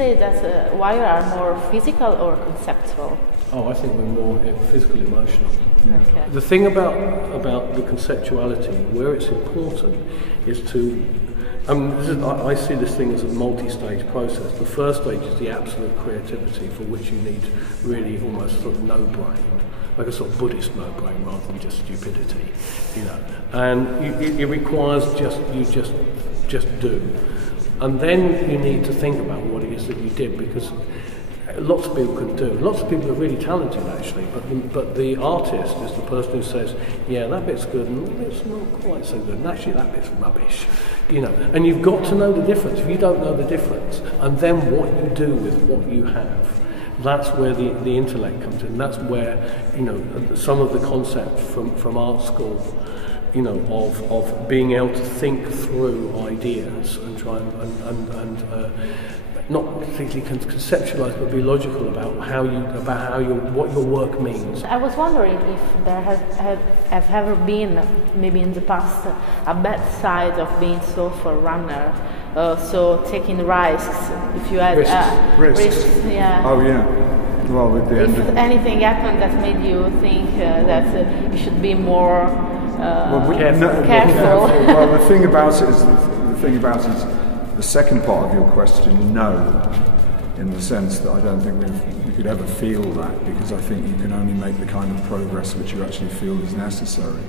say that why are more physical or conceptual? Oh, I think we're more physical, emotional. Okay. The thing about the conceptuality, where it's important, is to. I see this thing as a multi-stage process. The first stage is the absolute creativity, for which you need really almost sort of no brain, like a sort of Buddhist no brain rather than just stupidity, you know. And it requires just do, and then you need to think about what it is that you did, because lots of people can do. Lots of people are really talented actually, but the artist is the person who says, yeah, that bit's good and that bit's not quite so good, and actually that bit's rubbish, you know. And you've got to know the difference. If you don't know the difference, and then what you do with what you have, that's where the intellect comes in. That's where, you know, some of the concepts from art school, you know, of being able to think through ideas and try and not particularly conceptualize, but be logical about what your work means. I was wondering if there have ever been, maybe in the past, a bad side of being software runner. So taking risks. If you had risks, yeah. Oh yeah. Well, with the if anything happened that made you think that you should be more careful. Well, the thing about it is the second part of your question, no, in the sense that I don't think we could ever feel that, because I think you can only make the kind of progress which you actually feel is necessary.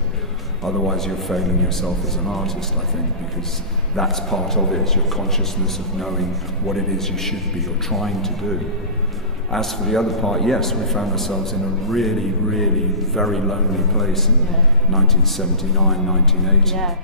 Otherwise you're failing yourself as an artist, I think, because that's part of it, is your consciousness of knowing what it is you should be or trying to do. As for the other part, yes, we found ourselves in a really, really very lonely place in 1979, 1980. Yeah.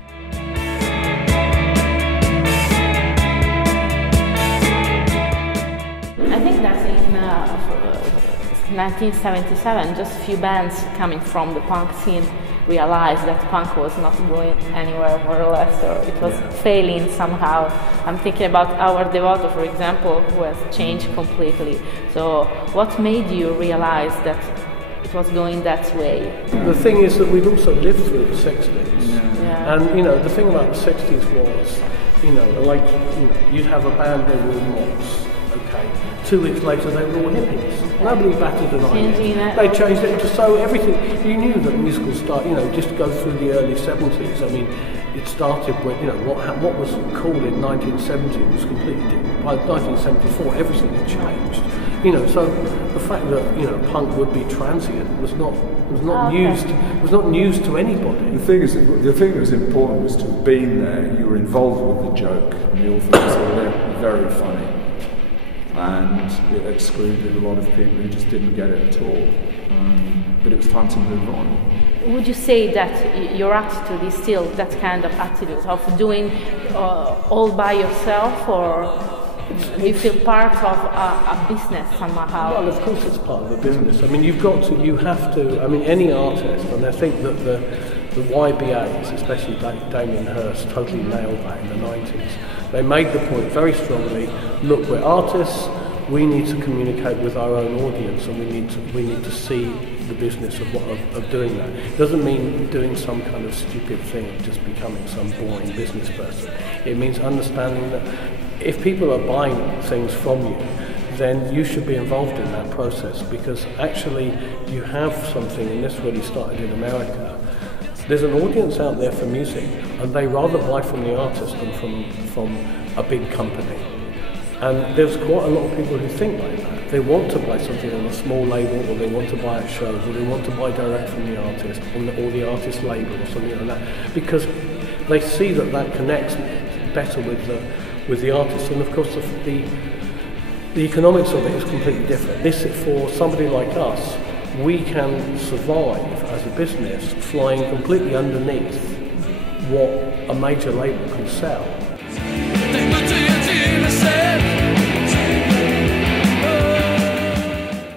I think that in 1977, just a few bands coming from the punk scene realized that punk was not going anywhere, more or less, or it was failing somehow. I'm thinking about Our Devoto, for example, who has changed completely. So what made you realize that it was going that way? The thing is that we'd also lived through the 60s. Yeah. And, you know, the thing about the 60s was, you know, like, you know, you'd have a band, they were all mods, okay? 2 weeks later, they were all hippies. Nobody batted an eye. They changed it into so everything. You knew that musical start, you know, just go through the early 70s. I mean, it started with, you know, what was cool in 1970 was completely different. By 1974, everything had changed. You know, so the fact that, you know, punk would be transient was not news to anybody. The thing that was important was to have been there. You were involved with the joke, and the authors were very funny. And it excluded a lot of people who just didn't get it at all. But it was time to move on. Would you say that your attitude is still that kind of attitude of doing all by yourself, or do you feel part of a business somehow? Well, of course it's part of a business. I mean, you have to, I mean, any artist, and I think that the YBAs, especially Damien Hirst, totally nailed that in the 90s. They made the point very strongly, look, we're artists, we need to communicate with our own audience, and we need to see the business of doing that. It doesn't mean doing some kind of stupid thing of just becoming some boring business person. It means understanding that if people are buying things from you, then you should be involved in that process, because actually you have something, and this really started in America. There's an audience out there for music, and they rather buy from the artist than from a big company. And there's quite a lot of people who think like that. They want to buy something on a small label, or they want to buy at shows, or they want to buy direct from the artist, or the artist label, or something like that, because they see that connects better with the artist. And of course, the economics of it is completely different. This, for somebody like us, we can survive as a business flying completely underneath what a major label can sell.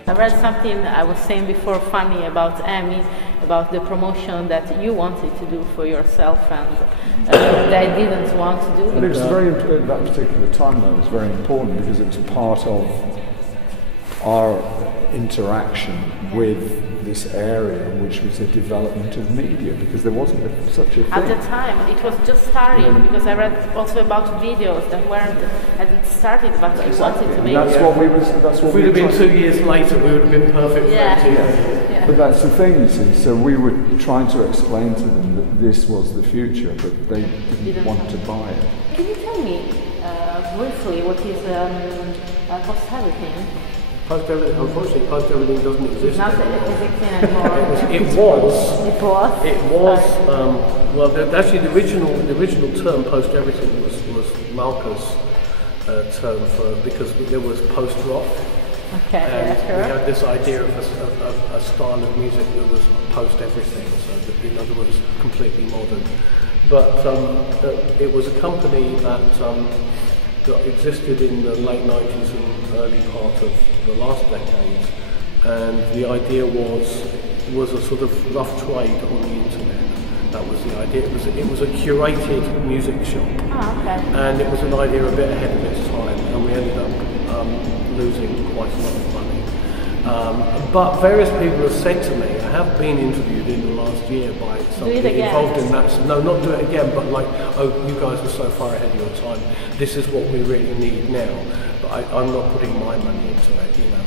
I read something I was saying before, funny, about Emmy, about the promotion that you wanted to do for yourself and that I didn't want to do. And it was very important, that particular time though, it was very important because it was part of our interaction with this area, which was a development of media, because there wasn't such a thing. At the time, it was just starting, because I read also about videos that hadn't started, but you wanted to make That's it. what we was. That's what If we'd have we been 2 years later, we would have been perfect Yeah. friends. Yeah. But that's the thing, you see. So we were trying to explain to them that this was the future, but they didn't want to buy it. Can you tell me briefly what is post-everything? Post-everything, unfortunately, post-everything doesn't exist Not anymore. existing anymore. It was. Well, actually, the original term post-everything was Malka's term because there was post-rock. Okay, And yeah, sure. we had this idea of a style of music that was post-everything, so that, in other words, completely modern. But it was a company that existed in the late 90s and early part of the last decade, and the idea was a sort of rough trade on the internet. That was the idea. It was a curated music shop, Okay. and it was an idea a bit ahead of its time, and we ended up losing quite a lot of money. But various people have said to me, I have been interviewed in the last year by somebody involved in that. So, no, not do it again, but like, oh, you guys were so far ahead of your time. This is what we really need now. But I'm not putting my money into it, you know.